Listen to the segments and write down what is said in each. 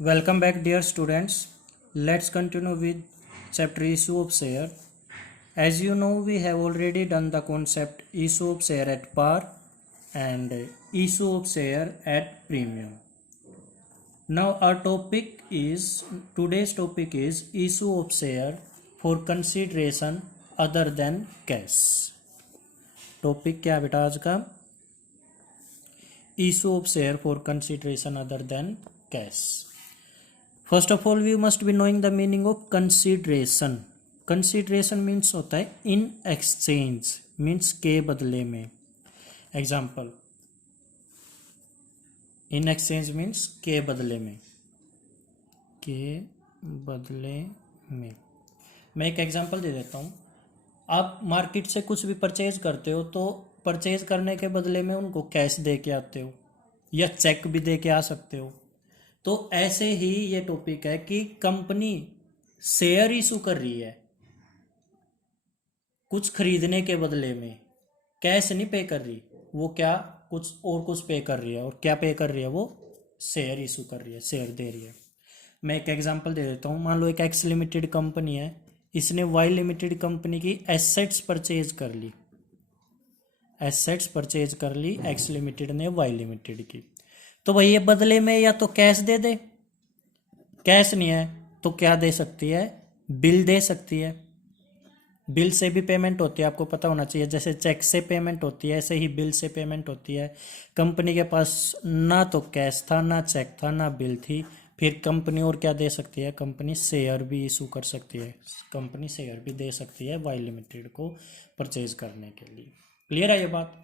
Welcome back, dear students. Let's continue with chapter issue of share. As you know, we have already done the concept issue of share at par and issue of share at premium. Now our topic is today's topic is issue of share for consideration other than cash. Topic क्या है बेटा आज का? issue of share for consideration other than cash. First of all, we must be knowing the meaning of consideration. Consideration means होता है in exchange, means के बदले में. Example, in exchange means के बदले में. के बदले में. मैं एक एग्जांपल दे देता हूँ. आप मार्केट से कुछ भी परचेज करते हो तो परचेज करने के बदले में उनको कैश दे के आते हो या चेक भी दे के आ सकते हो. तो ऐसे ही ये टॉपिक है कि कंपनी शेयर इशू कर रही है कुछ खरीदने के बदले में, कैश नहीं पे कर रही. वो क्या कुछ और कुछ पे कर रही है. और क्या पे कर रही है? वो शेयर इशू कर रही है, शेयर दे रही है. मैं एक एग्जांपल दे देता हूँ. मान लो एक एक्स लिमिटेड कंपनी है, इसने वाई लिमिटेड कंपनी की एसेट्स परचेज कर ली. एसेट्स परचेज कर ली एक्स लिमिटेड ने वाई लिमिटेड की. तो भाई ये बदले में या तो कैश दे दे, कैश नहीं है तो क्या दे सकती है? बिल दे सकती है. बिल से भी पेमेंट होती है, आपको पता होना चाहिए. जैसे चेक से पेमेंट होती है ऐसे ही बिल से पेमेंट होती है. कंपनी के पास ना तो कैश था, ना चेक था, ना बिल थी. फिर कंपनी और क्या दे सकती है? कंपनी शेयर भी इशू कर सकती है. कंपनी शेयर भी दे सकती है वाई लिमिटेड को परचेज करने के लिए. क्लियर है ये बात?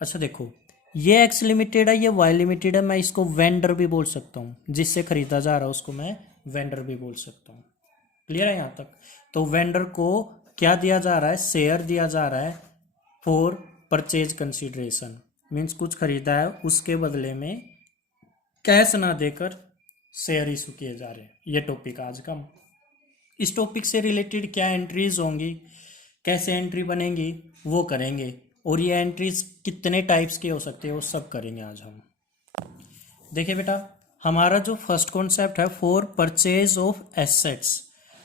अच्छा देखो, ये एक्स लिमिटेड है, ये वाई लिमिटेड है. मैं इसको वेंडर भी बोल सकता हूँ. जिससे खरीदा जा रहा है उसको मैं वेंडर भी बोल सकता हूँ. क्लियर है यहाँ तक? तो वेंडर को क्या दिया जा रहा है? शेयर दिया जा रहा है फॉर परचेज कंसिडरेशन. मीन्स कुछ खरीदा है उसके बदले में कैश ना देकर शेयर इशू किए जा रहे हैं. ये टॉपिक आज का. इस टॉपिक से रिलेटेड क्या एंट्रीज होंगी, कैसे एंट्री बनेंगी, वो करेंगे. और ये एंट्रीज कितने टाइप्स की हो सकती है वो सब करेंगे आज हम. देखिए बेटा, हमारा जो फर्स्ट कॉन्सेप्ट है फॉर परचेज ऑफ एसेट्स.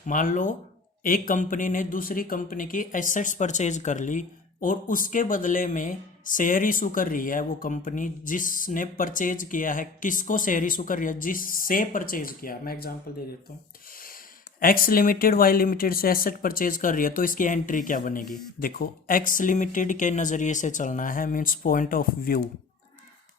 मान लो एक कंपनी ने दूसरी कंपनी की एसेट्स परचेज कर ली और उसके बदले में शेयर इशू कर रही है वो कंपनी जिसने परचेज किया है. किसको शेयर इशू कर रही है? जिससे परचेज किया. मैं एग्जांपल दे देता हूँ. एक्स लिमिटेड वाई लिमिटेड से एसेट परचेज कर रही है तो इसकी एंट्री क्या बनेगी? देखो, एक्स लिमिटेड के नज़रिए से चलना है. मीन्स पॉइंट ऑफ व्यू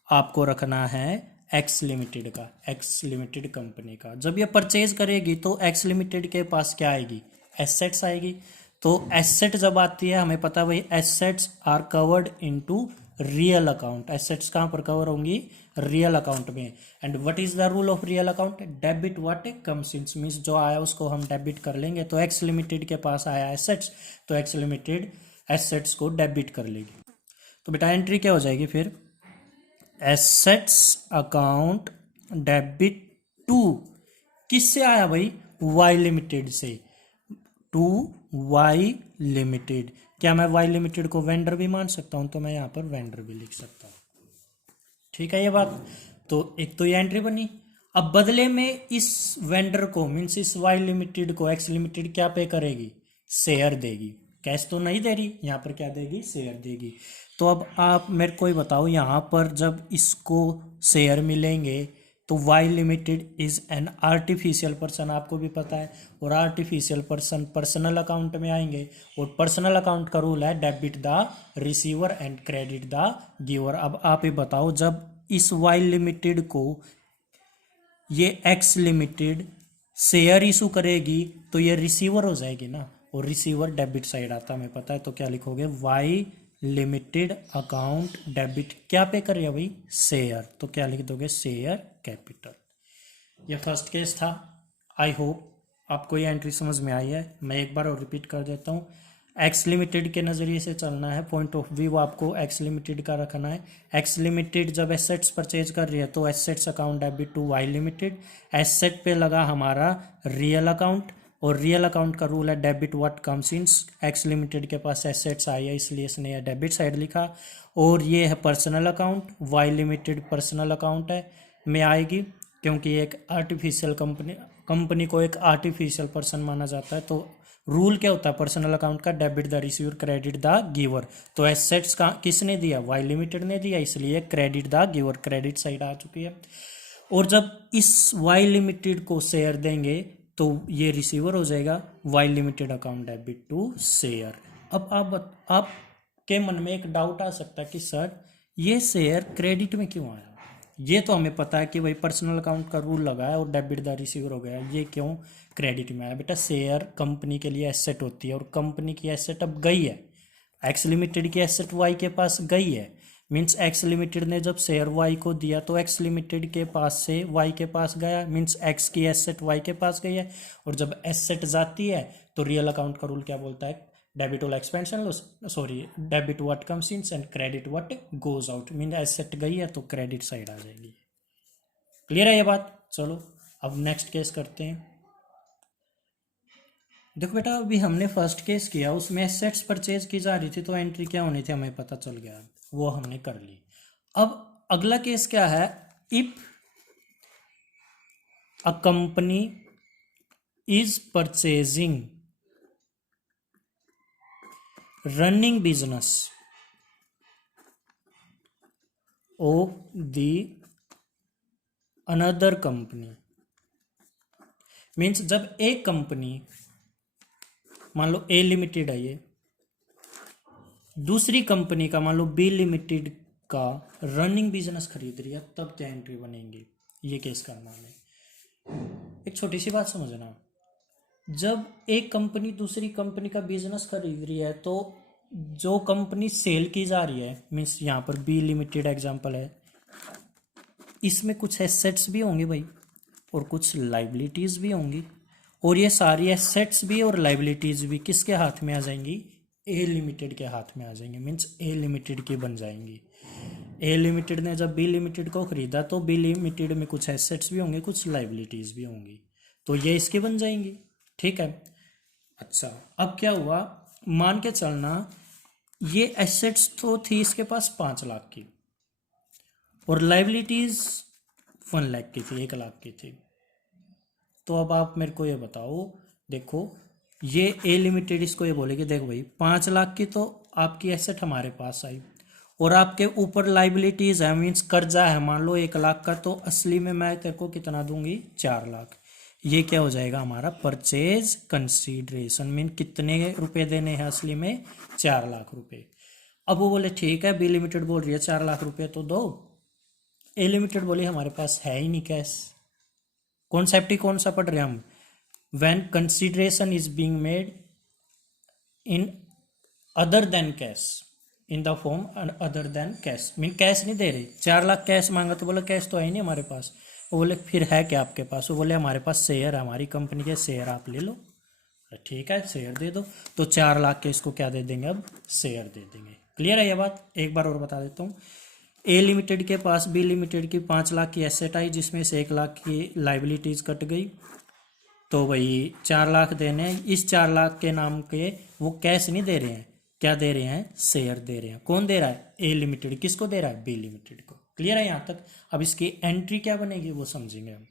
आपको रखना है एक्स लिमिटेड का, एक्स लिमिटेड कंपनी का. जब ये परचेज करेगी तो एक्स लिमिटेड के पास क्या आएगी? एसेट्स आएगी. तो एसेट जब आती है हमें पता है भाई assets are covered into real account. Assets कहाँ पर कवर होंगी? रियल अकाउंट में. And what is the rule of real account? Debit what comes in. Means जो आया उसको हम डेबिट कर लेंगे. तो एक्स लिमिटेड के पास आया एसेट्स तो एक्स लिमिटेड एसेट्स को डेबिट कर लेगी. तो बेटा एंट्री क्या हो जाएगी फिर? Assets account debit to. किससे आया भाई? वाई लिमिटेड से. To Y limited. क्या मैं वाई लिमिटेड को वेंडर भी मान सकता हूं? तो मैं यहां पर वेंडर भी लिख सकता हूं. ठीक है ये बात. तो एक तो ये एंट्री बनी. अब बदले में इस वेंडर को मीन्स इस वाई लिमिटेड को एक्स लिमिटेड क्या पे करेगी? शेयर देगी. कैश तो नहीं दे रही, यहाँ पर क्या देगी? शेयर देगी. तो अब आप मेरे को ही बताओ, यहाँ पर जब इसको शेयर मिलेंगे तो Y limited is an artificial person, आपको भी पता है. और आर्टिफिशियल पर्सन पर्सनल अकाउंट में आएंगे. और पर्सनल अकाउंट का रूल है debit the receiver and credit the giver. अब आप ही बताओ, जब इस वाई लिमिटेड को ये एक्स लिमिटेड शेयर इशू करेगी तो ये रिसीवर हो जाएगी ना. और रिसीवर डेबिट साइड आता है हमें पता है. तो क्या लिखोगे? वाई लिमिटेड अकाउंट डेबिट क्या पे कर रही है भाई? शेयर. तो क्या लिख दोगे? Share capital. ये फर्स्ट केस था. आई होप आपको ये एंट्री समझ में आई है. मैं एक बार और रिपीट कर देता हूँ. एक्स लिमिटेड के नज़रिए से चलना है. पॉइंट ऑफ व्यू आपको एक्स लिमिटेड का रखना है. एक्स लिमिटेड जब एसेट्स परचेज कर रही है तो assets account debit to Y limited. Asset पे लगा हमारा रियल अकाउंट और रियल अकाउंट का रूल है debit what comes in. X limited के पास एसेट्स आई है इसलिए इसने यह डेबिट साइड लिखा. और ये है personal account. Y limited personal account है में आएगी. क्योंकि एक आर्टिफिशियल कंपनी को एक आर्टिफिशियल पर्सन माना जाता है। तो रूल क्या होता है पर्सनल अकाउंट का? Debit the receiver, credit the giver. तो एसेट्स का किसने दिया? वाई लिमिटेड ने दिया, इसलिए credit the giver, credit side आ चुकी है। और जब इस वाई लिमिटेड को शेयर देंगे तो ये रिसीवर हो जाएगा, Y limited account debit to share. अब आपके मन में एक डाउट आ सकता है कि सर ये शेयर क्रेडिट में क्यों आया? ये तो हमें पता है कि भाई पर्सनल अकाउंट का रूल लगा है और डेबिट द रिसीवर हो गया, ये क्यों क्रेडिट में आया? बेटा शेयर कंपनी के लिए एसेट होती है और कंपनी की एसेट अब गई है, एक्स लिमिटेड की एसेट वाई के पास गई है। मीन्स एक्स लिमिटेड ने जब शेयर वाई को दिया तो एक्स लिमिटेड के पास से वाई के पास गया, मीन्स एक्स की एसेट वाई के पास गई है। और जब एसेट जाती है तो रियल अकाउंट का रूल क्या बोलता है? Debit all expansion, sorry, debit what comes in and credit what goes out. Mean asset गई है तो क्रेडिट साइड आ जाएगी। क्लियर है ये बात? चलो अब नेक्स्ट केस करते हैं। देखो बेटा अभी हमने फर्स्ट केस किया, उसमें एसेट्स परचेज की जा रही थी तो एंट्री क्या होनी थी हमें पता चल गया, वो हमने कर ली। अब अगला केस क्या है? If a company is purchasing running business of the another company. Means जब एक कंपनी, मान लो ए लिमिटेड है, ये दूसरी कंपनी का मान लो बी लिमिटेड का रनिंग बिजनेस खरीद रही है, तब क्या एंट्री बनेंगी? ये केस करना है। एक छोटी सी बात समझना, जब एक कंपनी दूसरी कंपनी का बिजनेस खरीद रही है तो जो कंपनी सेल की जा रही है, मीन्स यहाँ पर बी लिमिटेड एग्जांपल है, इसमें कुछ एसेट्स भी होंगे भाई और कुछ लाइबिलिटीज भी होंगी, और ये सारी एसेट्स भी और लाइबिलिटीज भी किसके हाथ में आ जाएंगी? ए लिमिटेड के हाथ में आ जाएंगे। मीन्स ए लिमिटेड की बन जाएंगी। ए लिमिटेड ने जब बी लिमिटेड को खरीदा तो बी लिमिटेड में कुछ एसेट्स भी होंगे, कुछ लाइबिलिटीज भी होंगी, तो ये इसकी बन जाएंगी। ठीक है। अच्छा अब क्या हुआ, मान के चलना ये एसेट्स तो थी इसके पास 5 लाख की और लाइबिलिटीज 1 लाख की थी, 1 लाख की थी। तो अब आप मेरे को ये बताओ, देखो ये ए लिमिटेड इसको ये बोलेगी देख भाई 5 लाख की तो आपकी एसेट हमारे पास आई और आपके ऊपर लाइबिलिटीज है, मीन्स कर्जा है मान लो 1 लाख का, तो असली में मैं तेरे को कितना दूंगी? 4 लाख। ये क्या हो जाएगा हमारा? Purchase consideration. मीन कितने रुपए देने हैं असली में? 4 लाख रुपए। अब वो बोले ठीक है, बी लिमिटेड बोल रही है 4 लाख रुपए तो दो, ए लिमिटेड बोली हमारे पास है ही नहीं कैश। कॉन्सेप्ट ही कौन सा पढ़ रहे हैं हम? When consideration is being made in other than cash, in the form other than cash. Mean cash नहीं दे रहे, 4 लाख कैश मांगा तो बोला कैश तो है ही नहीं हमारे पास। वो बोले फिर है क्या आपके पास? वो बोले हमारे पास शेयर है, हमारी कंपनी के शेयर आप ले लो। ठीक है शेयर दे दो, तो 4 लाख के इसको क्या दे देंगे? अब शेयर दे देंगे। क्लियर है ये बात? एक बार और बता देता हूँ। ए लिमिटेड के पास बी लिमिटेड की 5 लाख की एसेट आई, जिसमें से 1 लाख की लाइबिलिटीज कट गई, तो भाई 4 लाख देने हैं। इस 4 लाख के नाम के वो कैश नहीं दे रहे हैं, क्या दे रहे हैं? शेयर दे रहे हैं। कौन दे रहा है? ए लिमिटेड। किसको दे रहा है? बी लिमिटेड को। क्लियर है यहाँ तक? अब इसकी एंट्री क्या बनेगी वो समझेंगे हम।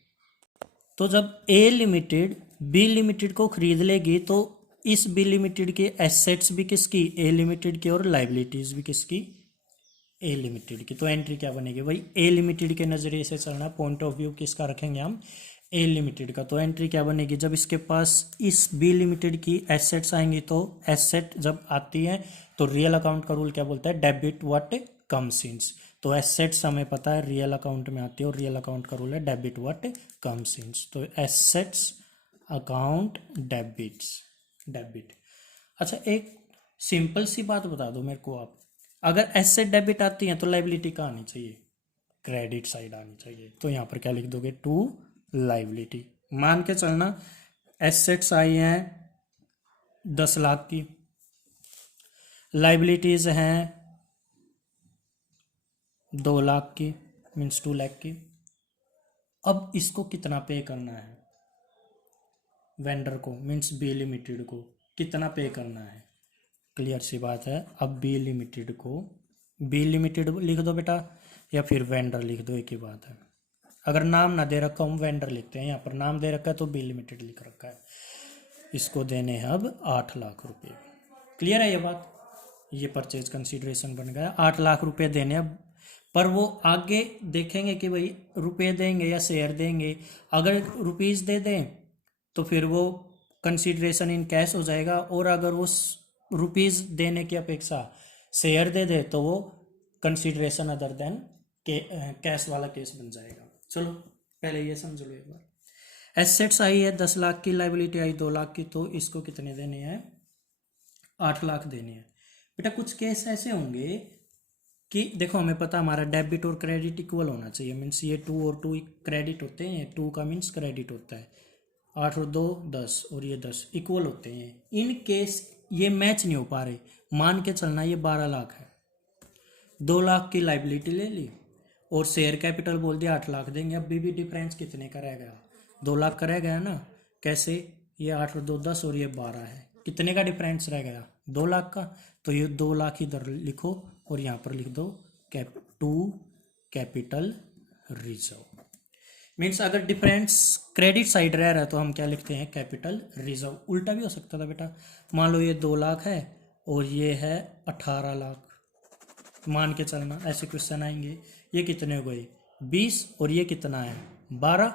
तो जब ए लिमिटेड बी लिमिटेड को खरीद लेगी तो इस बी लिमिटेड के एसेट्स भी किसकी? ए लिमिटेड की, और लाइबिलिटीज भी किसकी? ए लिमिटेड की। तो एंट्री क्या बनेगी भाई? ए लिमिटेड के नजरिए से चलना, पॉइंट ऑफ व्यू किसका रखेंगे हम? ए लिमिटेड का। तो एंट्री क्या बनेगी? जब इसके पास इस बी लिमिटेड की एसेट्स आएंगी, तो एसेट जब आती है तो रियल अकाउंट का रूल क्या बोलता है? डेबिट व्हाट कम्स इन। तो एसेट्स हमें पता है रियल अकाउंट में आती है और रियल अकाउंट का रूल है डेबिट व्हाट कम्स इन। तो एसेट्स अकाउंट डेबिट्स, डेबिट। अच्छा एक सिंपल सी बात बता दो मेरे को आप, अगर एसेट डेबिट आती है तो लाइबिलिटी कहाँ आनी चाहिए? क्रेडिट साइड आनी चाहिए। तो यहाँ पर क्या लिख दोगे? To liability. मान के चलना एसेट्स आई हैं 10 लाख की, लाइबिलिटीज हैं 2 लाख की, मीन्स 2 लाख की। अब इसको कितना पे करना है? वेंडर को, मीन्स बी लिमिटेड को कितना पे करना है? क्लियर सी बात है। अब बी लिमिटेड को, बी लिमिटेड लिख दो बेटा या फिर वेंडर लिख दो, एक ही बात है। अगर नाम ना दे रखा हम वेंडर लिखते हैं, यहाँ पर नाम दे रखा है तो बी लिमिटेड लिख रखा है। इसको देने हैं अब 8 लाख रुपए। क्लियर है ये बात? ये परचेज कंसीडरेशन बन गया, 8 लाख रुपए देने हैं। पर वो आगे देखेंगे कि भाई रुपए देंगे या शेयर देंगे। अगर रुपीज दे दें तो फिर वो कंसीडरेशन इन कैश हो जाएगा, और अगर वो रुपीज देने की अपेक्षा शेयर दे दे तो वो कंसीडरेशन अदर देन कैश वाला केस बन जाएगा। चलो पहले ये समझ लो एक बार। एसेट्स आई है 10 लाख की, लाइबिलिटी आई 2 लाख की, तो इसको कितने देने हैं? 8 लाख देने हैं। बेटा कुछ केस ऐसे होंगे कि देखो हमें पता हमारा डेबिट और क्रेडिट इक्वल होना चाहिए, मीन्स ये 2 और 2 क्रेडिट होते हैं, 2 का मीन्स क्रेडिट होता है, 8 और 2 10 और ये 10 इक्वल होते हैं। इन केस ये मैच नहीं हो पा रहे, मान के चलना ये 12 लाख है, 2 लाख की लाइबिलिटी ले ली और शेयर कैपिटल बोल दिया 8 लाख देंगे। अब भी डिफरेंस कितने का रह गया? 2 लाख का रह गया ना। कैसे? ये 8 और 2 10 और ये 12 है, कितने का डिफरेंस रह गया? 2 लाख का। तो ये 2 लाख इधर लिखो और यहाँ पर लिख दो टू कैपिटल रिजर्व। मीन्स अगर डिफरेंस क्रेडिट साइड रह रहा है तो हम क्या लिखते हैं? Capital reserve. उल्टा भी हो सकता था बेटा, मान लो ये 2 लाख है और ये है 18 लाख, मान के चलना ऐसे क्वेश्चन आएंगे। ये कितने हो गए? 20 और ये कितना है? 12।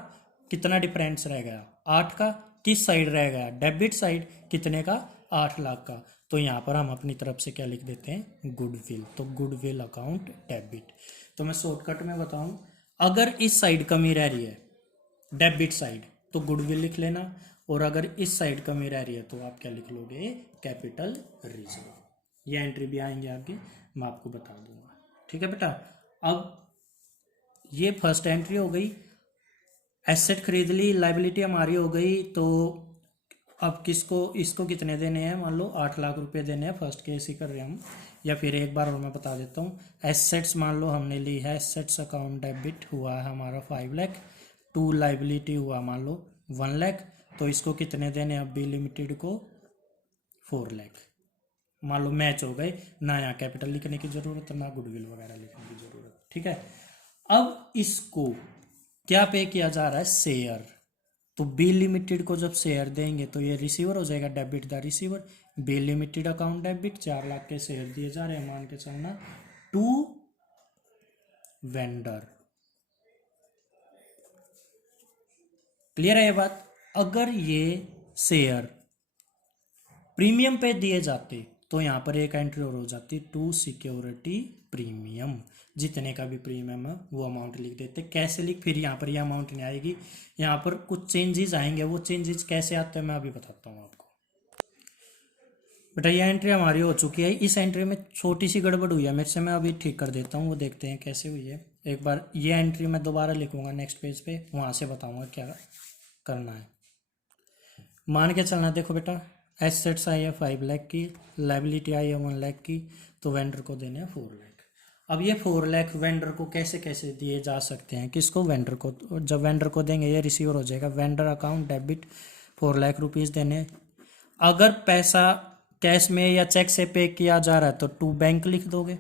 कितना डिफरेंस रह गया? 8 का। किस साइड रह गया? Debit side. कितने का? 8 लाख का। तो यहाँ पर हम अपनी तरफ से क्या लिख देते हैं? गुडविल। तो गुडविल अकाउंट डेबिट। तो मैं शॉर्टकट में बताऊं, अगर इस साइड कमी रह रही है डेबिट साइड तो गुडविल लिख लेना, और अगर इस साइड कमी रह रही है तो आप क्या लिख लोगे? Capital reserve. ये एंट्री भी आएंगे आगे, मैं आपको बता दूंगा। ठीक है बेटा। अब ये फर्स्ट एंट्री हो गई, एसेट खरीद ली, लाइबिलिटी हमारी हो गई। तो अब किसको, इसको कितने देने हैं? मान लो 8 लाख रुपए देने हैं, फर्स्ट केस ही कर रहे हैं हम। या फिर एक बार और मैं बता देता हूँ, एसेट्स मान लो हमने ली है, एसेट्स अकाउंट डेबिट हुआ है हमारा 5 लाख, टू लाइबिलिटी हुआ मान लो 1 लाख। तो इसको कितने देने हैं? अब बी लिमिटेड को 4 लाख। मान लो मैच हो गए, ना यहाँ कैपिटल लिखने की जरूरत है ना गुडविल वगैरह लिखने की जरूरत। ठीक है। अब इसको क्या पे किया जा रहा है? शेयर। तो बी लिमिटेड को जब शेयर देंगे तो ये रिसीवर हो जाएगा, debit the receiver. B limited account debit, 4 lakh के शेयर दिए जा रहे हैं, मान के चलना टू वेंडर। क्लियर है ये बात? अगर ये शेयर प्रीमियम पे दिए जाते तो यहां पर एक एंट्री और हो जाती, टू सिक्योरिटी प्रीमियम। जितने का भी प्रीमियम है वो अमाउंट लिख देते। कैसे लिख? फिर यहाँ पर ये अमाउंट नहीं आएगी, यहाँ पर कुछ चेंजेस आएंगे। वो चेंजेस कैसे आते हैं मैं अभी बताता हूँ आपको। बेटा ये एंट्री हमारी हो चुकी है। इस एंट्री में छोटी सी गड़बड़ हुई है मेरे से, मैं अभी ठीक कर देता हूँ, वो देखते हैं कैसे हुई है। एक बार ये एंट्री मैं दोबारा लिखूंगा नेक्स्ट पेज पे, वहाँ से बताऊँगा क्या करना है। मान के चलना, देखो बेटा एसेट्स आई है 5 लाख की, लाइबिलिटी आई है 1 लाख की, तो वेंडर को देने हैं 4 लाख। अब ये 4 लाख वेंडर को कैसे कैसे दिए जा सकते हैं? किसको? वेंडर को। जब वेंडर को देंगे ये रिसीवर हो जाएगा, vendor account debit 4 lakh rupees देने। अगर पैसा कैश में या चेक से पे किया जा रहा है तो टू बैंक लिख दोगे,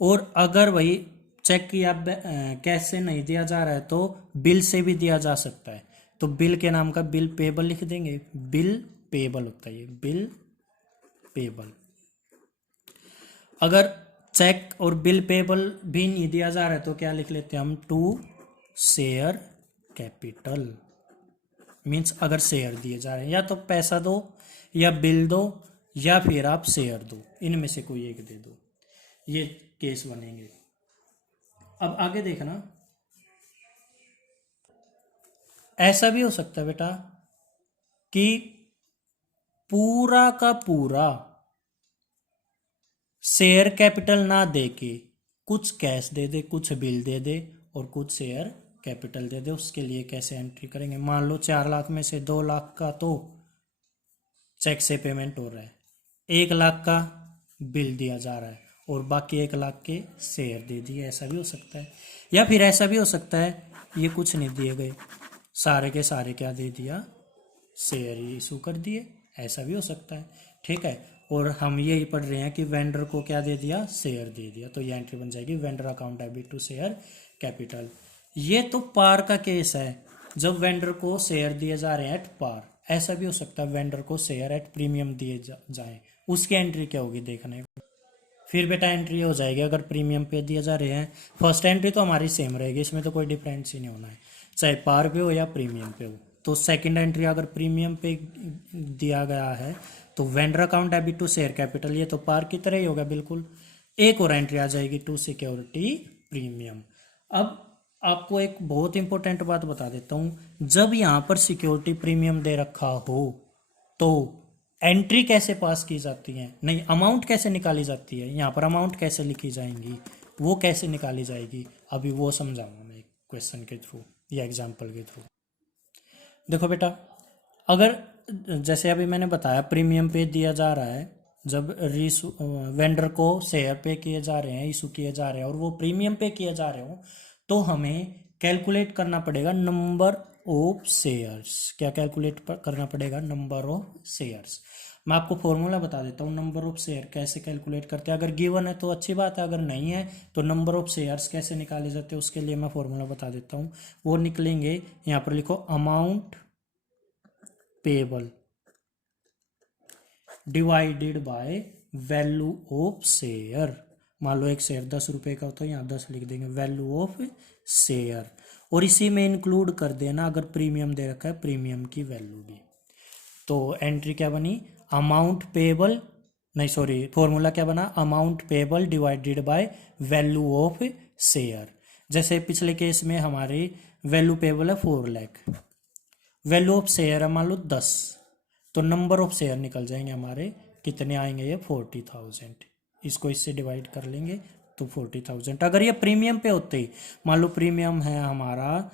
और अगर वही चेक या कैश से नहीं दिया जा रहा है तो बिल से भी दिया जा सकता है, तो बिल के नाम का बिल पेबल लिख देंगे। बिल पेबल होता है ये, बिल पेबल। अगर चेक और बिल पेबल भी नहीं दिया जा रहा है तो क्या लिख लेते हैं हम? To share capital. मीन्स अगर शेयर दिए जा रहे हैं, या तो पैसा दो या बिल दो या फिर आप शेयर दो, इनमें से कोई एक दे दो, ये केस बनेंगे। अब आगे देखना, ऐसा भी हो सकता है बेटा कि पूरा का पूरा शेयर कैपिटल ना दे के कुछ कैश दे दे, कुछ बिल दे दे और कुछ शेयर कैपिटल दे दे। उसके लिए कैसे एंट्री करेंगे? मान लो 4 लाख में से 2 लाख का तो चेक से पेमेंट हो रहा है, 1 लाख का बिल दिया जा रहा है और बाकी 1 लाख के शेयर दे दिए। ऐसा भी हो सकता है। या फिर ऐसा भी हो सकता है ये कुछ नहीं दिए गए, सारे के सारे क्या दे दिया? शेयर ही इशू कर दिए। ऐसा भी हो सकता है। ठीक है। और हम यही पढ़ रहे हैं कि वेंडर को क्या दे दिया? शेयर दे दिया। तो ये एंट्री बन जाएगी vendor account debit to share capital. ये तो पार का केस है, जब वेंडर को शेयर दिए जा रहे हैं एट पार। ऐसा भी हो सकता है वेंडर को शेयर एट प्रीमियम दिए जाए, उसकी एंट्री क्या होगी देखने को। फिर बेटा एंट्री हो जाएगी अगर प्रीमियम पे दिए जा रहे हैं, फर्स्ट एंट्री तो हमारी सेम रहेगी, इसमें तो कोई डिफरेंस ही नहीं होना है, चाहे पार पे हो या प्रीमियम पे हो। तो सेकंड एंट्री अगर प्रीमियम पे दिया गया है तो vendor account debit to share capital, ये तो पार की तरह ही होगा बिल्कुल। एक और एंट्री आ जाएगी टू सिक्योरिटी प्रीमियम। अब आपको एक बहुत इंपॉर्टेंट बात बता देता हूँ, जब यहाँ पर सिक्योरिटी प्रीमियम दे रखा हो तो एंट्री कैसे पास की जाती है, नहीं अमाउंट कैसे निकाली जाती है, यहाँ पर अमाउंट कैसे लिखी जाएंगी, वो कैसे निकाली जाएगी, अभी वो समझाऊंगा मैं क्वेश्चन के थ्रू या एग्जाम्पल के थ्रू। देखो बेटा, अगर जैसे अभी मैंने बताया प्रीमियम पे दिया जा रहा है, जब वेंडर को शेयर पे किए जा रहे हैं, इशू किए जा रहे हैं और वो प्रीमियम पे किए जा रहे हो, तो हमें कैलकुलेट करना पड़ेगा नंबर ऑफ शेयर्स। क्या कैलकुलेट करना पड़ेगा? Number of shares. मैं आपको फॉर्मूला बता देता हूँ नंबर ऑफ शेयर कैसे कैलकुलेट करते हैं। अगर गिवन है तो अच्छी बात है, अगर नहीं है तो नंबर ऑफ शेयर्स कैसे निकाले जाते हैं उसके लिए मैं फॉर्मूला बता देता हूँ। वो निकलेंगे, यहाँ पर लिखो amount payable divided by value of share. मान लो एक शेयर 10 रुपए का होता है, यहाँ 10 लिख देंगे, वैल्यू ऑफ शेयर, और इसी में इंक्लूड कर देना अगर प्रीमियम दे रखा है प्रीमियम की वैल्यू भी। तो एंट्री क्या बनी? अमाउंट पेबल, नहीं सॉरी, फॉर्मूला क्या बना? Amount payable divided by value of share. जैसे पिछले केस में हमारी वैल्यू पेबल है 4 लाख, वैल्यू ऑफ शेयर है मान लो 10, तो नंबर ऑफ शेयर निकल जाएंगे हमारे, कितने आएंगे ये 40,000। इसको इससे डिवाइड कर लेंगे तो 40,000। अगर ये प्रीमियम पे होते ही, मान लो प्रीमियम है हमारा,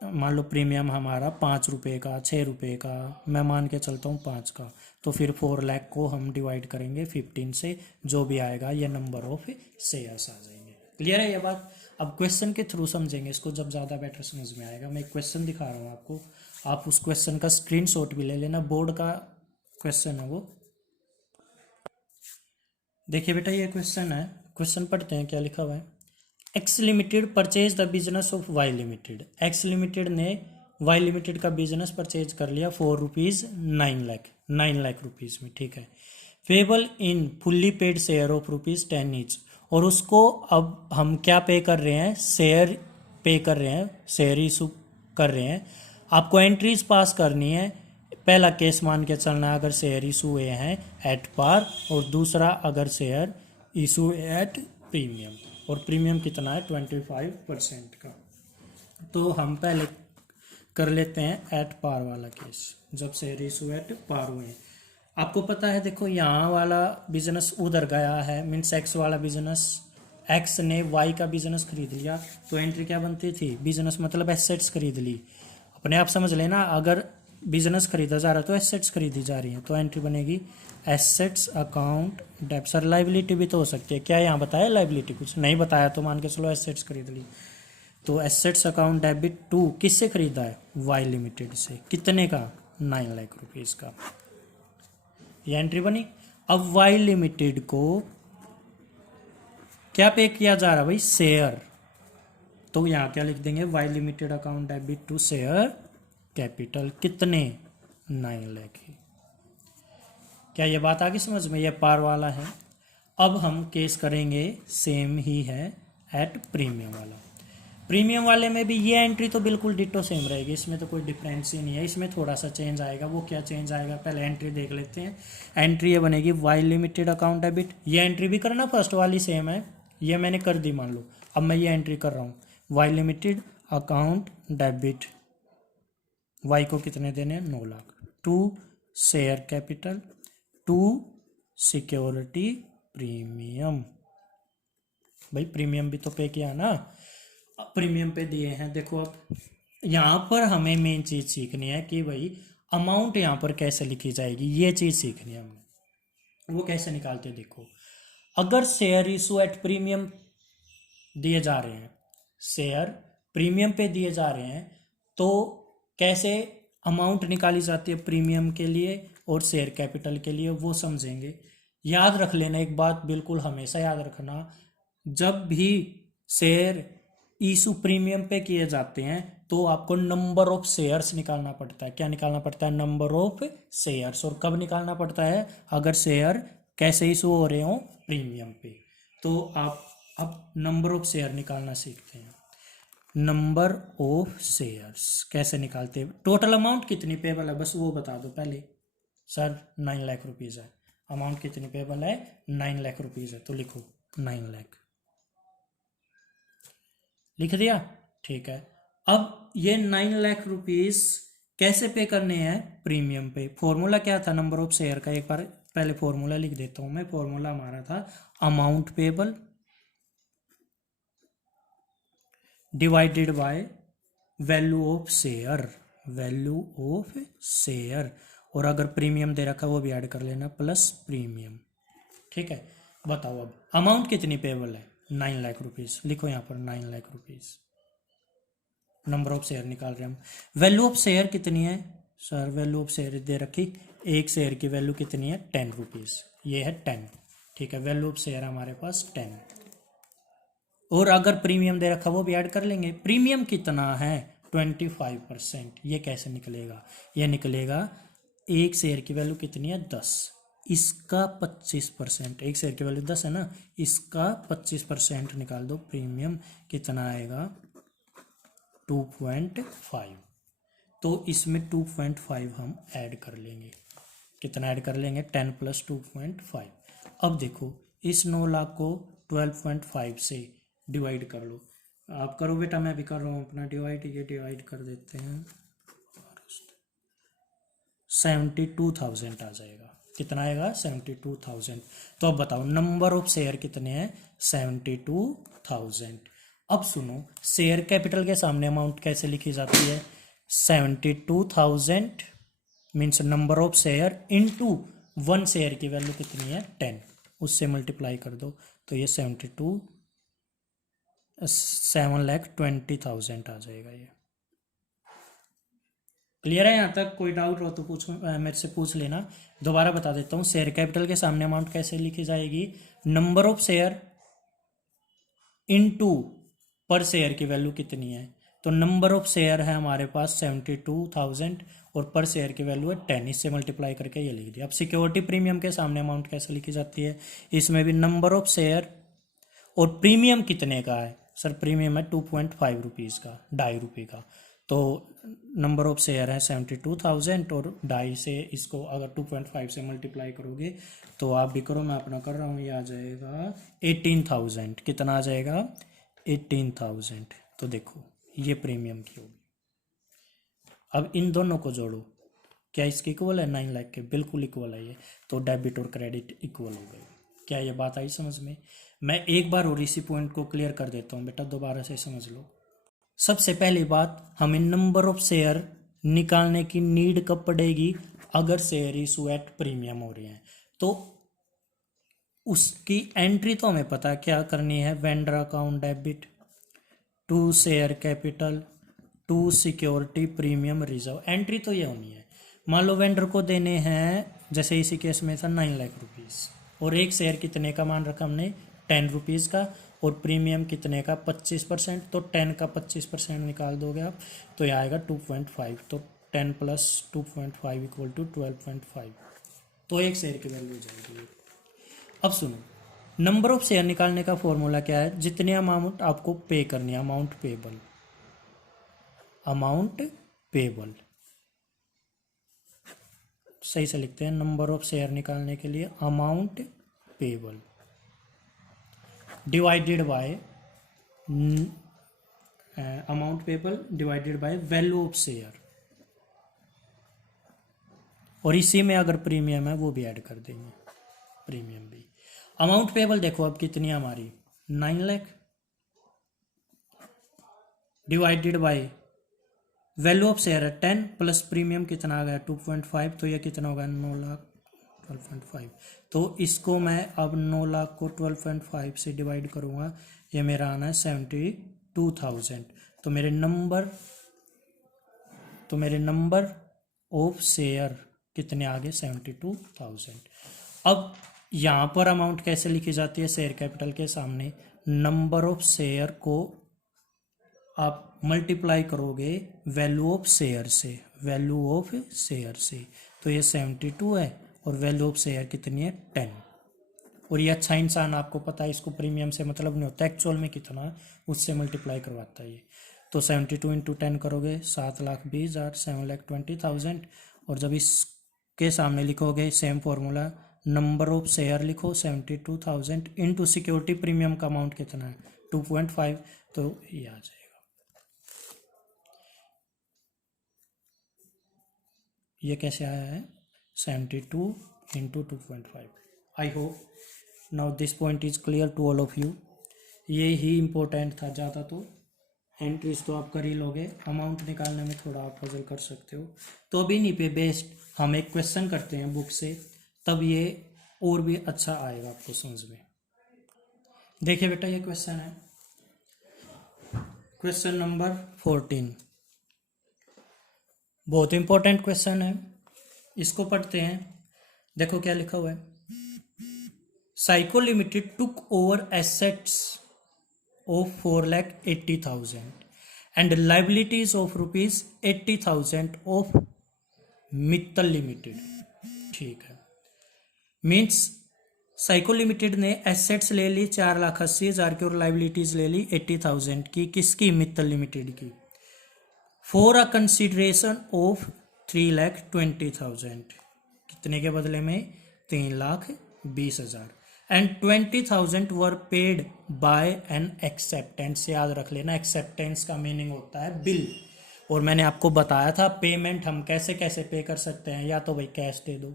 मान लो प्रीमियम हमारा 5 रुपए का, 6 रुपए का, मैं मान के चलता हूँ 5 का, तो फिर 4 लाख को हम डिवाइड करेंगे 15 से, जो भी आएगा ये नंबर ऑफ शेयर्स आ जाएंगे। क्लियर है ये बात? अब क्वेश्चन के थ्रू समझेंगे इसको, जब ज़्यादा बेटर समझ में आएगा। मैं एक क्वेश्चन दिखा रहा हूँ आपको, आप उस क्वेश्चन का स्क्रीनशॉट भी ले लेना, बोर्ड का क्वेश्चन है वो। देखिए बेटा ये क्वेश्चन है, क्वेश्चन पढ़ते हैं क्या लिखा हुआ है। X limited purchase the business of Y limited. X limited ने वाई लिमिटेड का बिजनेस परचेज कर लिया फॉर रुपीज़ 9 लाख रुपीज़ में, ठीक है। Payable in fully paid share of rupees 10 each, और उसको अब हम क्या पे कर रहे हैं? शेयर पे कर रहे हैं, शेयर इशू कर रहे हैं। आपको एंट्रीज पास करनी है। पहला केस मान के चलना अगर शेयर इशू हुए हैं एट पार, और दूसरा अगर शेयर इशू एट प्रीमियम, और प्रीमियम कितना है 25% का। तो हम पहले कर लेते हैं एट पार वाला केस, जब शेयर इशू एट पार हुए। आपको पता है देखो, यहाँ वाला बिजनेस उधर गया है, मीन्स एक्स वाला बिजनेस, एक्स ने वाई का बिजनेस खरीद लिया, तो एंट्री क्या बनती थी? बिजनेस मतलब एसेट्स खरीद ली। अपने आप समझ लेना, अगर बिजनेस खरीदा जा रहा है तो एसेट्स खरीदी जा रही है, तो एंट्री बनेगी assets account debit. Sir liability भी तो हो सकती है, क्या यहाँ बताया लाइबिलिटी? कुछ नहीं बताया, तो मान के चलो एसेट्स खरीद ली। तो एसेट्स अकाउंट डेबिट टू किससे खरीदा है? वाई लिमिटेड से। कितने का? 9 लाख रुपीज़ का। ये एंट्री बनी। अब वाई लिमिटेड को क्या पे किया जा रहा है भाई? शेयर। तो यहाँ क्या लिख देंगे? Y limited account debit to share capital. कितने? 9 लाख। क्या ये बात आगे समझ में? ये पार वाला है। अब हम केस करेंगे सेम ही है एट प्रीमियम वाला। प्रीमियम वाले में भी ये एंट्री तो बिल्कुल डिटो सेम रहेगी, इसमें तो कोई डिफरेंस ही नहीं है। इसमें थोड़ा सा चेंज आएगा, वो क्या चेंज आएगा पहले एंट्री देख लेते हैं। एंट्री ये बनेगी वाई लिमिटेड अकाउंट डेबिट। ये एंट्री भी करना फर्स्ट वाली सेम है, ये मैंने कर दी मान लो। अब मैं ये एंट्री कर रहा हूँ, Y limited account debit, Y को कितने देने हैं? 9 lakh, to share capital, to security premium. भाई प्रीमियम भी तो पे किया ना, प्रीमियम पे दिए हैं। देखो अब यहाँ पर हमें मेन चीज सीखनी है कि भाई अमाउंट यहाँ पर कैसे लिखी जाएगी, ये चीज सीखनी है हमें। वो कैसे निकालते हैं देखो, अगर शेयर इशू एट प्रीमियम दिए जा रहे हैं, शेयर प्रीमियम पे दिए जा रहे हैं, तो कैसे अमाउंट निकाली जाती है प्रीमियम के लिए और शेयर कैपिटल के लिए, वो समझेंगे। याद रख लेना एक बात, बिल्कुल हमेशा याद रखना, जब भी शेयर इशू प्रीमियम पे किए जाते हैं तो आपको नंबर ऑफ शेयर्स निकालना पड़ता है। क्या निकालना पड़ता है? Number of shares. और कब निकालना पड़ता है? अगर शेयर कैसे इशू हो रहे हो? प्रीमियम पे। तो आप अब नंबर ऑफ शेयर निकालना सीखते हैं। नंबर ऑफ शेयर्स कैसे निकालते हैं? टोटल अमाउंट कितनी पेबल है बस वो बता दो पहले। सर 9 लाख रुपीज़ है। अमाउंट कितनी पेबल है? 9 लाख रुपीज़ है, तो लिखो 9 लाख। लिख दिया? ठीक है। अब ये 9 लाख रुपीज़ कैसे पे करने हैं? प्रीमियम पे। फॉर्मूला क्या था नंबर ऑफ शेयर का? एक बार पहले फॉर्मूला लिख देता हूं मैं। फॉर्मूला हमारा था amount payable divided by value of share. Value of share. और अगर प्रीमियम दे रखा वो भी ऐड कर लेना, प्लस प्रीमियम। ठीक है। बताओ अब अमाउंट कितनी पेबल है? 9 लाख रुपीज़। लिखो यहाँ पर 9 lakh rupees. Number of share निकाल रहे हैं हम। वैल्यू ऑफ शेयर कितनी है? सर वैल्यू ऑफ शेयर दे रखी, एक शेयर की वैल्यू कितनी है? 10 रुपीज़। ये है 10। ठीक है। वैल्यू ऑफ शेयर हमारे पास 10। और अगर प्रीमियम दे रखा वो भी ऐड कर लेंगे। प्रीमियम कितना है? 25%। ये कैसे निकलेगा? ये निकलेगा एक शेयर की वैल्यू कितनी है? 10। इसका 25%। एक शेयर की वैल्यू 10 है ना, इसका 25% निकाल दो। प्रीमियम कितना आएगा? 2.5। तो इसमें 2.5 हम ऐड कर लेंगे। कितना ऐड कर लेंगे? 10 प्लस 2.5। अब देखो इस 9 लाख को 12.5 से डिवाइड कर लो। आप करो बेटा, मैं भी कर रहा हूँ अपना डिवाइड। ये डिवाइड कर देते हैं, 72,000 आ जाएगा। कितना आएगा? 72,000। तो अब बताओ नंबर ऑफ शेयर कितने हैं? 72,000। अब सुनो, शेयर कैपिटल के सामने अमाउंट कैसे लिखी जाती है? 72,000 means number of share into 1 share की वैल्यू कितनी है? 10। उससे मल्टीप्लाई कर दो तो ये 7,20,000 आ जाएगा। ये क्लियर है? यहाँ तक कोई डाउट हो तो पूछ, मेरे से पूछ लेना। दोबारा बता देता हूँ, शेयर कैपिटल के सामने अमाउंट कैसे लिखी जाएगी? नंबर ऑफ शेयर इनटू पर शेयर की वैल्यू कितनी है? तो नंबर ऑफ शेयर है हमारे पास 72,000 और पर शेयर की वैल्यू है 10। इससे मल्टीप्लाई करके ये लिख दिया। अब सिक्योरिटी प्रीमियम के सामने अमाउंट कैसे लिखी जाती है? इसमें भी नंबर ऑफ शेयर और प्रीमियम कितने का है? सर प्रीमियम है 2.5 रुपीज़ का, ₹2.5 का। तो नंबर ऑफ शेयर है 72,000 और 2.5 से इसको अगर 2.5 से मल्टीप्लाई करोगे तो आप भी करो, मैं अपना कर रहा हूँ, ये आ जाएगा 18,000। कितना आ जाएगा? 18,000। तो देखो ये प्रीमियम की होगी। अब इन दोनों को जोड़ो, क्या इसके इक्वल है? 9 लाख के बिल्कुल इक्वल है ये। तो डेबिट और क्रेडिट इक्वल हो गए। क्या ये बात आई समझ में? मैं एक बार और इसी पॉइंट को क्लियर कर देता हूँ बेटा, दोबारा से समझ लो। सबसे पहली बात, हमें नंबर ऑफ शेयर निकालने की नीड कब पड़ेगी? अगर शेयर इशू एट प्रीमियम हो रही है तो उसकी एंट्री तो हमें पता है क्या करनी है। Vendor account debit to share capital to security premium reserve. Entry तो ये होनी है। मान लो वेंडर को देने हैं, जैसे इसी केस में था 9 लाख रुपीज़, और एक शेयर कितने का मान रखा हमने? 10 रुपीज़ का। और प्रीमियम कितने का? 25%। तो 10 का 25% निकाल दोगे आप तो यह आएगा 2.5। तो 10 प्लस 2.5 इक्वल टू 12.5। तो एक शेयर की वैल्यू हो जाएगी। अब सुनो, नंबर ऑफ शेयर निकालने का फॉर्मूला क्या है? जितनी अमाउंट आपको पे करनी है, अमाउंट पेबल। अमाउंट पेबल सही से लिखते हैं। नंबर ऑफ शेयर निकालने के लिए amount payable divided by amount payable divided by value of share. और इसी में अगर प्रीमियम है वो भी ऐड कर देंगे, प्रीमियम भी। अमाउंट पेबल देखो अब कितनी है हमारी? 9 lakh divided by value of share है 10 प्लस प्रीमियम कितना आ गया? 2.5। तो ये कितना होगा? 9 लाख 12.5। तो इसको मैं अब 9 लाख को 12.5 से डिवाइड करूँगा, ये मेरा आना है 72,000। तो मेरे नंबर ऑफ शेयर कितने आ गए? 72,000। अब यहाँ पर अमाउंट कैसे लिखी जाती है? शेयर कैपिटल के सामने नंबर ऑफ शेयर को आप मल्टीप्लाई करोगे वैल्यू ऑफ शेयर से, वैल्यू ऑफ शेयर से, तो ये 72 है और वैल्यू ऑफ शेयर कितनी है 10। और ये अच्छा इंसान, आपको पता है इसको प्रीमियम से मतलब नहीं होता, एक्चुअल में कितना है उससे मल्टीप्लाई करवाता है ये। तो 72 इंटू 10 करोगे 7,20,000, 7,20,000। और जब इसके सामने लिखोगे same formula, number of share लिखो 72,000 इंटू सिक्योरिटी प्रीमियम का अमाउंट कितना है 2.5, तो ये आ जाएगा। ये कैसे आया है 72 into 2.5। I hope now this point is clear to all of you. ये ही इम्पोर्टेंट था ज़्यादा, तो एंट्रीज तो आप कर ही लोगे, अमाउंट निकालने में थोड़ा आप पजल कर सकते हो। तो अभी इन्हीं पे बेस्ड हम एक क्वेश्चन करते हैं बुक से, तब ये और भी अच्छा आएगा आपको समझ में। देखिए बेटा ये क्वेश्चन है, क्वेश्चन नंबर 14, बहुत इंपॉर्टेंट क्वेश्चन है, इसको पढ़ते हैं। देखो क्या लिखा हुआ है, psycho limited took over assets of 4,80,000 and liabilities of rupees 80,000 of Mittal limited. ठीक है, मीन्स साइको लिमिटेड ने एसेट्स ले ली 4,80,000 की और लाइबिलिटीज ले ली 80,000 की, किसकी, मित्तल लिमिटेड की, फॉर अ कंसिडरेशन ऑफ 3,20,000, कितने के बदले में 3,20,000, and 20,000 were paid by N acceptance. याद रख लेना, एक्सेप्टेंस का मीनिंग होता है बिल। और मैंने आपको बताया था पेमेंट हम कैसे कैसे पे कर सकते हैं, या तो भाई कैश दे दो,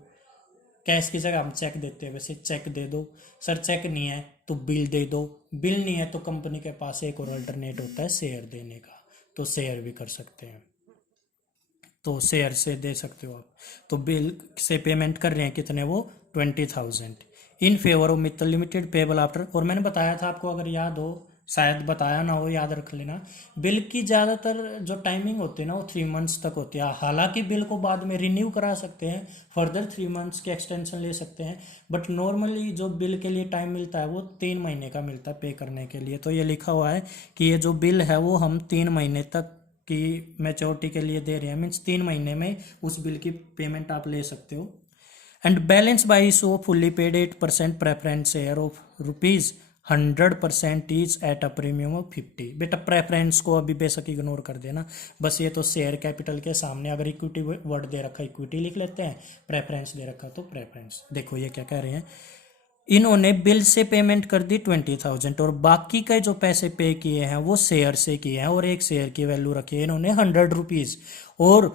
कैश की जगह हम चेक देते हैं, वैसे चेक दे दो, सर चेक नहीं है तो बिल दे दो, बिल नहीं है तो कंपनी के पास एक और अल्टरनेट होता है शेयर देने का, तो शेयर भी कर सकते हैं, तो शेयर से दे सकते हो आप। तो बिल से पेमेंट कर रहे हैं कितने, वो 20,000 in favour of Mittal limited payable after. और मैंने बताया था आपको, अगर याद हो, शायद बताया ना हो, याद रख लेना, बिल की ज़्यादातर जो टाइमिंग होती है ना वो 3 मंथ्स तक होती है। हालांकि बिल को बाद में रिन्यू करा सकते हैं, फर्दर 3 मंथ्स की एक्सटेंशन ले सकते हैं, बट नॉर्मली जो बिल के लिए टाइम मिलता है वो 3 महीने का मिलता है पे करने के लिए। तो ये लिखा हुआ है कि ये जो बिल है वो हम 3 महीने तक की मैच्योरिटी के लिए दे रहे हैं, मीन्स 3 महीने में उस बिल की पेमेंट आप ले सकते हो। And balance by so fully paid 8% preference share of ₹100% is at a premium of 50। बेटा प्रेफरेंस को अभी बेशक इग्नोर कर देना, बस ये तो शेयर कैपिटल के सामने अगर इक्विटी वर्ड दे रखा है इक्विटी लिख लेते हैं, प्रेफरेंस दे रखा तो प्रेफरेंस। देखो ये क्या कह रहे हैं, इन्होंने बिल से पेमेंट कर दी 20,000 और बाकी के जो पैसे पे किए हैं वो शेयर से किए हैं, और एक शेयर की वैल्यू रखी है इन्होंने ₹100, और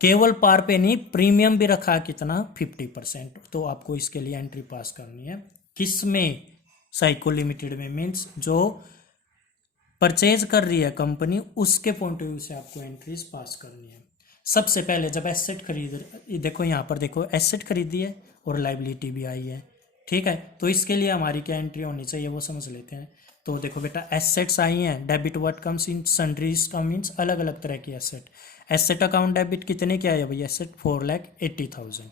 केवल पार पे नहीं प्रीमियम भी रखा कितना 50%। तो आपको इसके लिए एंट्री पास करनी है, किसमें, साइको लिमिटेड में, मीन्स जो परचेज कर रही है कंपनी उसके पॉइंट ऑफ व्यू से आपको एंट्रीज पास करनी है। सबसे पहले जब एसेट खरीद, देखो यहाँ पर देखो एसेट खरीदी है और लाइबिलिटी भी आई है, ठीक है, तो इसके लिए हमारी क्या एंट्री होनी चाहिए वो समझ लेते हैं। तो देखो बेटा एसेट्स आई हैं, debit what comes in sundries का, मीन्स अलग अलग तरह की एसेट। एसेट अकाउंट डेबिट कितने क्या है भाई, एसेट 4,80,000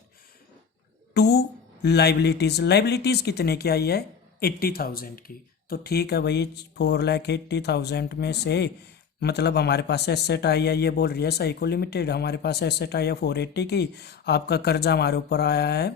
टू लाइबिलिटीज, लाइबिलिटीज कितने की आई है 80,000 की। तो ठीक है भाई 4,80,000 में से मतलब हमारे पास एसेट आई है, ये बोल रही है साइको लिमिटेड, हमारे पास एसेट आई है 480 की, आपका कर्जा हमारे ऊपर आया है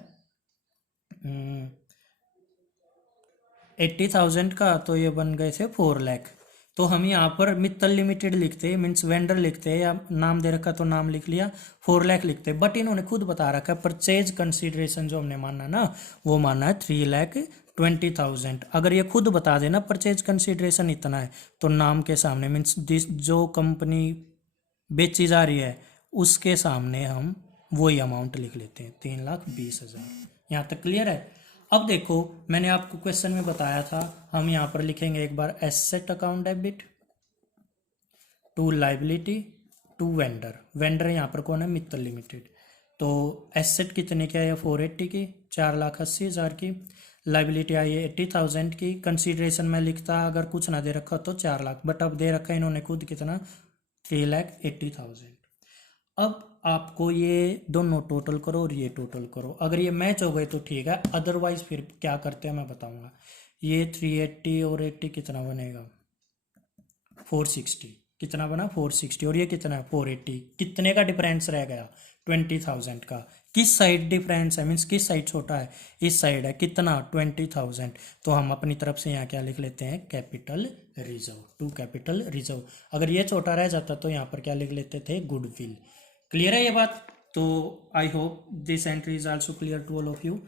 80,000 का, तो ये बन गए थे 4 लाख। तो हम यहाँ पर मित्तल लिमिटेड लिखते मीन्स वेंडर लिखते, या नाम दे रखा तो नाम लिख लिया, 4 लाख लिखते, बट इन्होंने खुद बता रखा है परचेज कंसिडरेशन जो हमने माना ना वो माना है 3,20,000। अगर ये खुद बता देना परचेज कंसिडरेशन इतना है, तो नाम के सामने मीन्स जो कंपनी बेची जा रही है उसके सामने हम वही अमाउंट लिख लेते हैं 3,20,000। यहाँ तक क्लियर है। अब देखो मैंने आपको क्वेश्चन में बताया था, हम यहाँ पर लिखेंगे एक बार asset account debit to liability to vendor, vendor यहाँ पर कौन है मित्तल लिमिटेड। तो एसेट कितने की आई है 480 की, 4,80,000 की, लाइबिलिटी आई है 80,000 की, कंसीडरेशन में लिखता अगर कुछ ना दे रखा तो 4 लाख, बट अब दे रखा इन्होंने खुद कितना 3,80,000। अब आपको ये दोनों टोटल करो और ये टोटल करो, अगर ये मैच हो गए तो ठीक है, अदरवाइज फिर क्या करते हैं मैं बताऊंगा। ये 380 और 80 कितना बनेगा 460, कितना बना 460, और ये कितना है 480, कितने का डिफरेंस रह गया 20,000 का। किस साइड डिफरेंस है, मीन्स किस साइड छोटा है, इस साइड है, कितना 20,000। तो हम अपनी तरफ से यहाँ क्या लिख लेते हैं, capital reserve, to capital reserve. अगर ये छोटा रह जाता तो यहाँ पर क्या लिख लेते थे, गुडविल। क्लियर है ये बात। तो I hope this entry is also clear to all of you.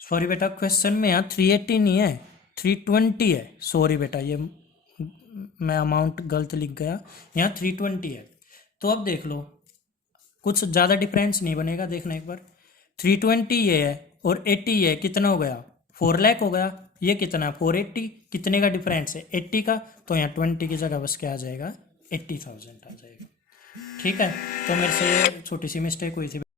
Sorry बेटा, क्वेश्चन में यहाँ 380 नहीं है, 320 है। सॉरी बेटा, ये मैं अमाउंट गलत लिख गया, यहाँ 320 है। तो अब देख लो, कुछ ज़्यादा डिफरेंस नहीं बनेगा, देखना एक बार। 320 ये है और 80 ये है, कितना हो गया 4 लाख हो गया। ये कितना 480, कितने का डिफरेंस है 80 का, तो यहाँ 20 की जगह बस क्या आ जाएगा 80,000 आ जाएगा। ठीक है, तो मेरे से छोटी सी मिस्टेक हुई थी।